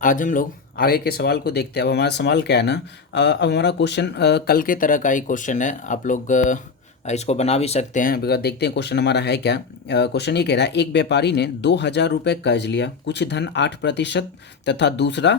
आज हम लोग आगे के सवाल को देखते हैं। अब हमारा सवाल क्या है ना, अब हमारा क्वेश्चन कल के तरह का ही क्वेश्चन है। आप लोग इसको बना भी सकते हैं। बिकॉज देखते हैं क्वेश्चन हमारा है क्या। क्वेश्चन ये कह रहा है, एक व्यापारी ने 2,000 रुपये कर्ज लिया, कुछ धन 8% तथा दूसरा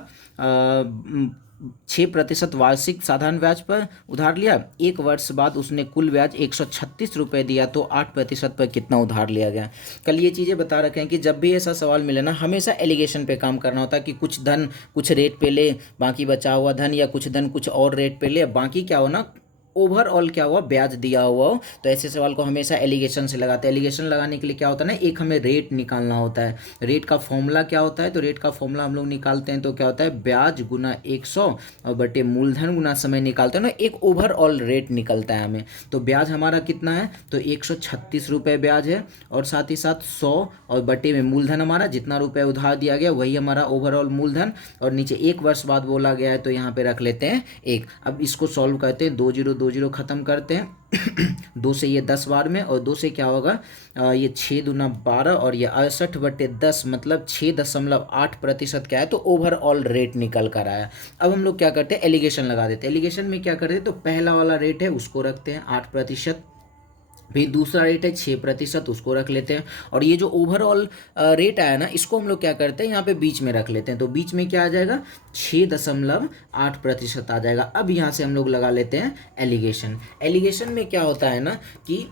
6% वार्षिक साधारण ब्याज पर उधार लिया। एक वर्ष बाद उसने कुल ब्याज 136 रुपये दिया, तो 8% पर कितना उधार लिया गया। कल ये चीज़ें बता रखे हैं कि जब भी ऐसा सवाल मिले ना, हमेशा एलिगेशन पे काम करना होता है कि कुछ धन कुछ रेट पे ले, बाकी बचा हुआ धन, या कुछ धन कुछ और रेट पे ले, बाकी क्या हो ना, ओवरऑल क्या हुआ, ब्याज दिया हुआ हो। तो ऐसे सवाल को हमेशा एलिगेशन से लगाते हैं। एलिगेशन लगाने के लिए क्या होता है ना, एक हमें रेट निकालना होता है। रेट का फॉर्मूला क्या होता है, तो रेट का फॉर्मूला हम लोग निकालते हैं तो क्या होता है, ब्याज गुना 100 और बटे मूलधन गुना समय निकालते हैं ना, एक ओवरऑल रेट निकलता है हमें। तो ब्याज हमारा कितना है, तो 136 रुपये ब्याज है, और साथ ही साथ 100 और बटे में मूलधन हमारा जितना रुपये उधार दिया गया वही हमारा ओवरऑल मूलधन, और नीचे एक वर्ष बाद बोला गया है तो यहाँ पे रख लेते हैं एक। अब इसको सॉल्व करते हैं, 2 0 ख़त्म करते हैं 2 से ये 10 बार में, और 2 से क्या होगा, ये 6 दूना 12 और ये 68/10, मतलब 6.8% क्या है, तो ओवरऑल रेट निकल कर आया। अब हम लोग क्या करते हैं, एलिगेशन लगा देते हैं। एलिगेशन में क्या करते हैं, तो पहला वाला रेट है उसको रखते हैं 8%, फिर दूसरा रेट है 6%, उसको रख लेते हैं, और ये जो ओवरऑल रेट आया ना, इसको हम लोग क्या करते हैं, यहाँ पे बीच में रख लेते हैं। तो बीच में क्या आ जाएगा, 6.8% आ जाएगा। अब यहाँ से हम लोग लगा लेते हैं एलिगेशन। एलिगेशन में क्या होता है ना कि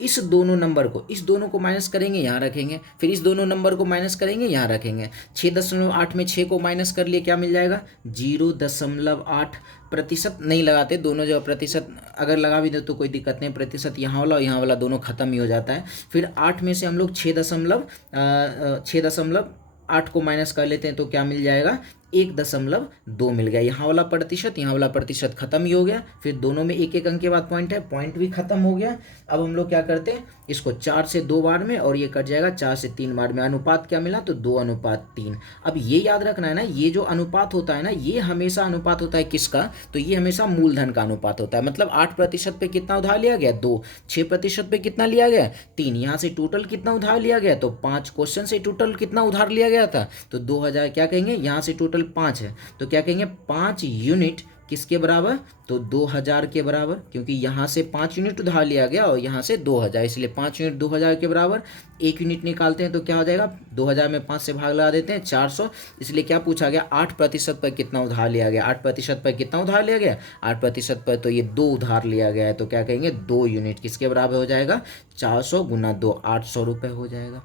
इस दोनों को माइनस करेंगे, यहाँ रखेंगे, फिर इस दोनों नंबर को माइनस करेंगे, यहाँ रखेंगे। 6.8 में 6 को माइनस कर लिए, क्या मिल जाएगा, 0.8%। नहीं लगाते, दोनों जगह प्रतिशत अगर लगा भी दे तो कोई दिक्कत नहीं, प्रतिशत यहाँ वाला और यहाँ वाला दोनों खत्म ही हो जाता है। फिर 8 में से हम लोग 6.8 को माइनस कर लेते हैं तो क्या मिल जाएगा, 1.2 मिल गया। यहाँ वाला प्रतिशत खत्म ही हो गया। फिर दोनों में एक एक अंक के बाद पॉइंट है, पॉइंट भी खत्म हो गया। अब हम लोग क्या करते हैं, इसको 4 से 2 बार में, और ये कट जाएगा 4 से 3 बार में। अनुपात क्या मिला, तो 2:3। अब ये याद रखना है ना, ये जो अनुपात होता है ना, ये हमेशा अनुपात होता है किसका, तो ये हमेशा मूलधन का अनुपात होता है। मतलब 8% पे कितना उधार लिया गया, 2। 6% पे कितना लिया गया, 3। यहाँ से टोटल कितना उधार लिया गया, तो 5। क्वेश्चन से टोटल कितना उधार लिया गया था, तो 2000। क्या कहेंगे, यहाँ से टोटल 5 है तो क्या कहेंगे, 5 यूनिट किसके बराबर, तो 2000 के बराबर, क्योंकि यहाँ से 5 यूनिट उधार लिया गया और यहाँ से 2000, इसलिए 5 यूनिट 2000 के बराबर। 1 यूनिट निकालते हैं तो क्या हो जाएगा, 2000 में 5 से भाग लगा देते हैं, 400। इसलिए क्या पूछा गया, 8% पर कितना उधार लिया गया। 8% पर कितना उधार लिया गया, 8% पर तो ये 2 उधार लिया गया है, तो क्या कहेंगे, 2 यूनिट किसके बराबर हो जाएगा, 400 गुना 2, 800 रुपये हो जाएगा।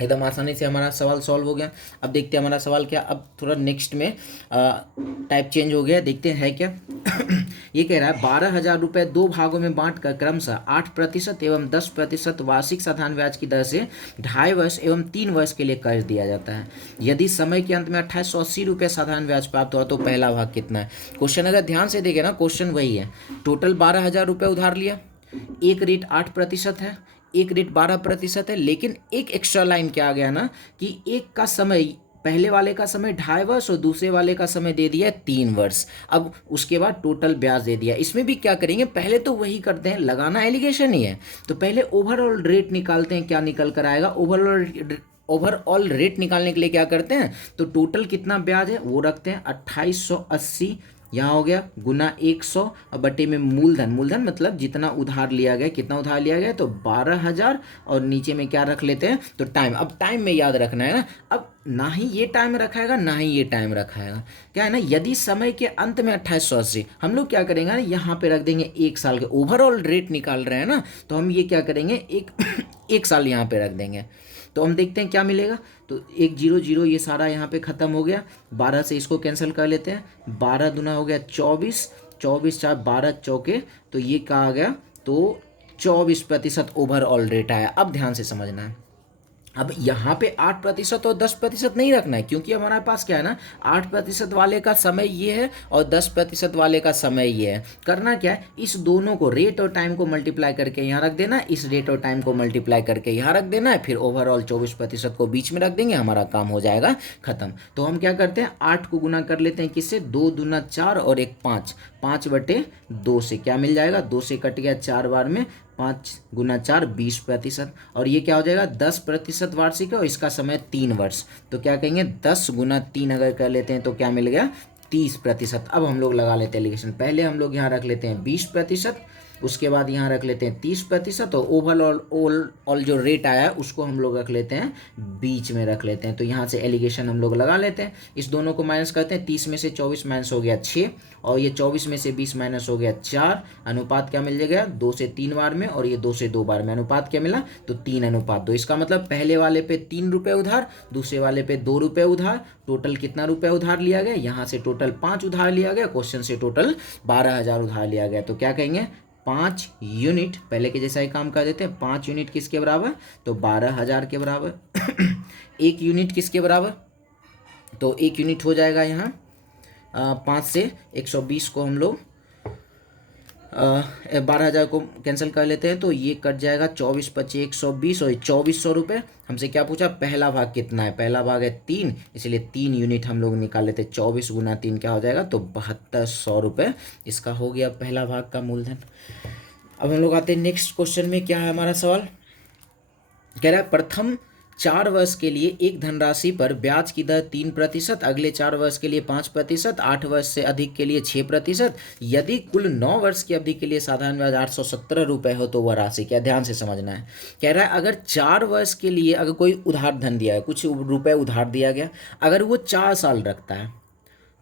एकदम आसानी से हमारा सवाल सॉल्व हो गया। अब देखते हैं हमारा सवाल क्या, अब थोड़ा नेक्स्ट में टाइप चेंज हो गया, देखते हैं है क्या ये कह रहा है, 12,000 रुपये 2 भागों में बांटकर क्रमशः 8% एवं 10% वार्षिक साधारण ब्याज की दर से 2.5 वर्ष एवं 3 वर्ष के लिए कर्ज दिया जाता है। यदि समय के अंत में 2880 रुपये साधारण ब्याज प्राप्त हुआ तो पहला भाग कितना है। क्वेश्चन अगर ध्यान से देखे ना, क्वेश्चन वही है, टोटल 12,000 रुपये उधार लिया, एक रेट 8% है, एक रेट 12% है, लेकिन एक एक्स्ट्रा लाइन क्या आ गया ना, कि एक का समय, पहले वाले का समय 2.5 वर्ष और दूसरे वाले का समय दे दिया 3 वर्ष। अब उसके बाद टोटल ब्याज दे दिया। इसमें भी क्या करेंगे, पहले तो वही करते हैं, लगाना एलिगेशन ही है, तो पहले ओवरऑल रेट निकालते हैं, क्या निकल कर आएगा, ओवरऑल रेट निकालने के लिए क्या करते हैं, तो टोटल कितना ब्याज है वो रखते हैं 2880, यहाँ हो गया गुना 100 और बटे में मूलधन मतलब जितना उधार लिया गया, कितना उधार लिया गया, तो 12,000, और नीचे में क्या रख लेते हैं, तो टाइम। अब टाइम में याद रखना है ना, अब ना ही ये टाइम रखाएगा ना ही ये टाइम रखाएगा। क्या है ना, यदि समय के अंत में 2880, हम लोग क्या करेंगे ना, यहाँ पे रख देंगे 1 साल के, ओवरऑल रेट निकाल रहे हैं ना, तो हम ये क्या करेंगे, एक साल यहाँ पे रख देंगे। तो हम देखते हैं क्या मिलेगा, तो 1 0 0 ये सारा यहाँ पे ख़त्म हो गया। 12 से इसको कैंसिल कर लेते हैं, 12 दूना हो गया 24, 24 4 12 चौके, तो ये कहा आ गया, तो 24% ओवरऑल रेट आया। अब ध्यान से समझना है, अब यहाँ पे 8% और 10% नहीं रखना है, क्योंकि हमारे पास क्या है ना, 8% वाले का समय ये है और 10% वाले का समय ये है। करना क्या है, इस दोनों को, रेट और टाइम को मल्टीप्लाई करके यहाँ रख देना है, इस रेट और टाइम को मल्टीप्लाई करके यहाँ रख देना है, फिर ओवरऑल 24% को बीच में रख देंगे, हमारा काम हो जाएगा खत्म। तो हम क्या करते हैं, 8 को गुना कर लेते हैं किससे, 2 दूना 4 और 1 5, 5/2 से क्या मिल जाएगा, 2 से कट गया 4 बार में, 5 गुना 4 20%। और ये क्या हो जाएगा 10% वार्षिक है और इसका समय 3 वर्ष। तो क्या कहेंगे 10 गुना 3 अगर कर लेते हैं तो क्या मिल गया 30%। अब हम लोग लगा लेते हैं एलिगेशन। पहले हम लोग यहाँ रख लेते हैं 20%, उसके बाद यहाँ रख लेते हैं 30%, और ओवरऑल जो रेट आया है उसको हम लोग रख लेते हैं बीच में रख लेते हैं। तो यहाँ से एलिगेशन हम लोग लगा लेते हैं। इस दोनों को माइनस करते हैं, 30 में से 24 माइनस हो गया 6, और ये 24 में से 20 माइनस हो गया 4। अनुपात क्या मिल जाएगा 2 से 3 बार में, और ये 2 से 2 बार में। अनुपात क्या मिला तो 3:2। इसका मतलब पहले वाले पे 3 रुपये उधार, दूसरे वाले पे 2 रुपये उधार। टोटल कितना रुपये उधार लिया गया, यहाँ से टोटल 5 उधार लिया गया, क्वेश्चन से टोटल 12,000 उधार लिया गया। तो क्या कहेंगे 5 यूनिट, पहले के जैसा ही काम कर देते हैं। 5 यूनिट किसके बराबर, तो 12,000 के बराबर। 1 यूनिट किसके बराबर, तो 1 यूनिट हो जाएगा यहाँ 5 से 120 को हम लोग 12,000 को कैंसिल कर लेते हैं, तो ये कट जाएगा 24 25 120, और 2400 रुपये। हमसे क्या पूछा, पहला भाग कितना है, पहला भाग है 3, इसलिए 3 यूनिट हम लोग निकाल लेते हैं। 24 गुना 3 क्या हो जाएगा, तो 7200 रुपये इसका हो गया पहला भाग का मूलधन। अब हम लोग आते हैं नेक्स्ट क्वेश्चन में। क्या है हमारा सवाल, कह रहा है प्रथम 4 वर्ष के लिए एक धनराशि पर ब्याज की दर 3%, अगले 4 वर्ष के लिए 5%, 8 वर्ष से अधिक के लिए 6%, यदि कुल 9 वर्ष की अवधि के लिए साधारण ब्याज 817 रुपये हो तो वह राशि क्या। ध्यान से समझना है। कह रहा है अगर 4 वर्ष के लिए अगर कोई उधार धन दिया है, कुछ रुपए उधार दिया गया, अगर वो 4 साल रखता है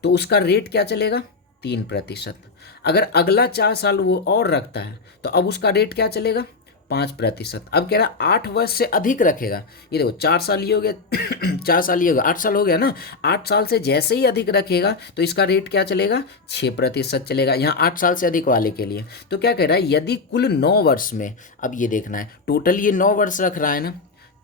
तो उसका रेट क्या चलेगा 3%। अगर अगला 4 साल वो और रखता है तो अब उसका रेट क्या चलेगा 5%। अब कह रहा है 8 वर्ष से अधिक रखेगा, ये देखो 4 साल ये हो गया 4 साल ये हो गया, 8 साल हो गया ना। 8 साल से जैसे ही अधिक रखेगा तो इसका रेट क्या चलेगा 6% चलेगा, यहाँ 8 साल से अधिक वाले के लिए। तो क्या कह रहा है यदि कुल 9 वर्ष में, अब ये देखना है टोटल ये 9 वर्ष रख रहा है ना,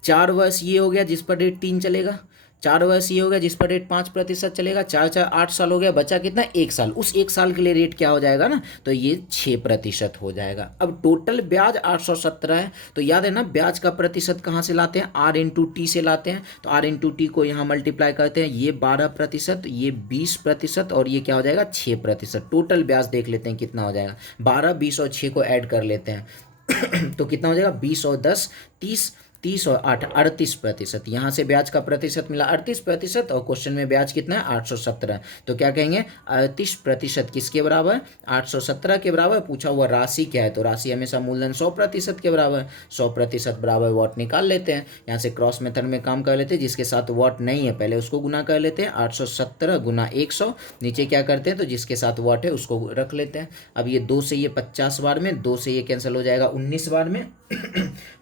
4 वर्ष ये हो गया जिस पर रेट 3 चलेगा, 4 वर्ष ये हो गया जिस पर रेट 5% चलेगा, 4 4 8 साल हो गया, बचा कितना 1 साल। उस 1 साल के लिए रेट क्या हो जाएगा ना, तो ये 6% हो जाएगा। अब टोटल ब्याज 817 है, तो याद है ना ब्याज का प्रतिशत कहाँ से लाते हैं, R/T से लाते हैं। तो R/T को यहाँ मल्टीप्लाई करते हैं, ये 12%, ये 20%, और ये क्या हो जाएगा 6%। टोटल ब्याज देख लेते हैं कितना हो जाएगा, 12 20 और 6 को ऐड कर लेते हैं तो कितना हो जाएगा 20 और 10 30, 30 और 8 38%। यहाँ से ब्याज का प्रतिशत मिला 38%, और क्वेश्चन में ब्याज कितना है 817। तो क्या कहेंगे 38% किसके बराबर 817 के बराबर। पूछा हुआ राशि क्या है, तो राशि हमेशा मूलधन 100% के बराबर, 100% बराबर वॉट निकाल लेते हैं। यहाँ से क्रॉस मेथड में काम कर लेते हैं, जिसके साथ वॉट नहीं है पहले उसको गुना कर लेते हैं, 817 गुना 100, नीचे क्या करते हैं तो जिसके साथ वॉट है उसको रख लेते हैं। अब ये 2 से ये 50 बार में, 2 से ये कैंसिल हो जाएगा 19 बार में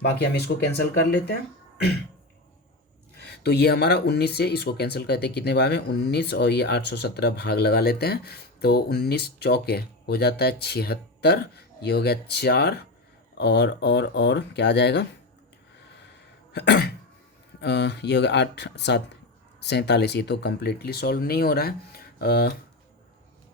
बाकी हम इसको कैंसिल कर लेते हैं तो ये हमारा 19 से इसको कैंसिल करते हैं कितने बार में 19, और ये 817 भाग लगा लेते हैं, तो 19 चौके हो जाता है 76, ये हो गया 4, और क्या आ जाएगा ये हो गया 8 7 47। ये तो कम्प्लीटली सॉल्व नहीं हो रहा है।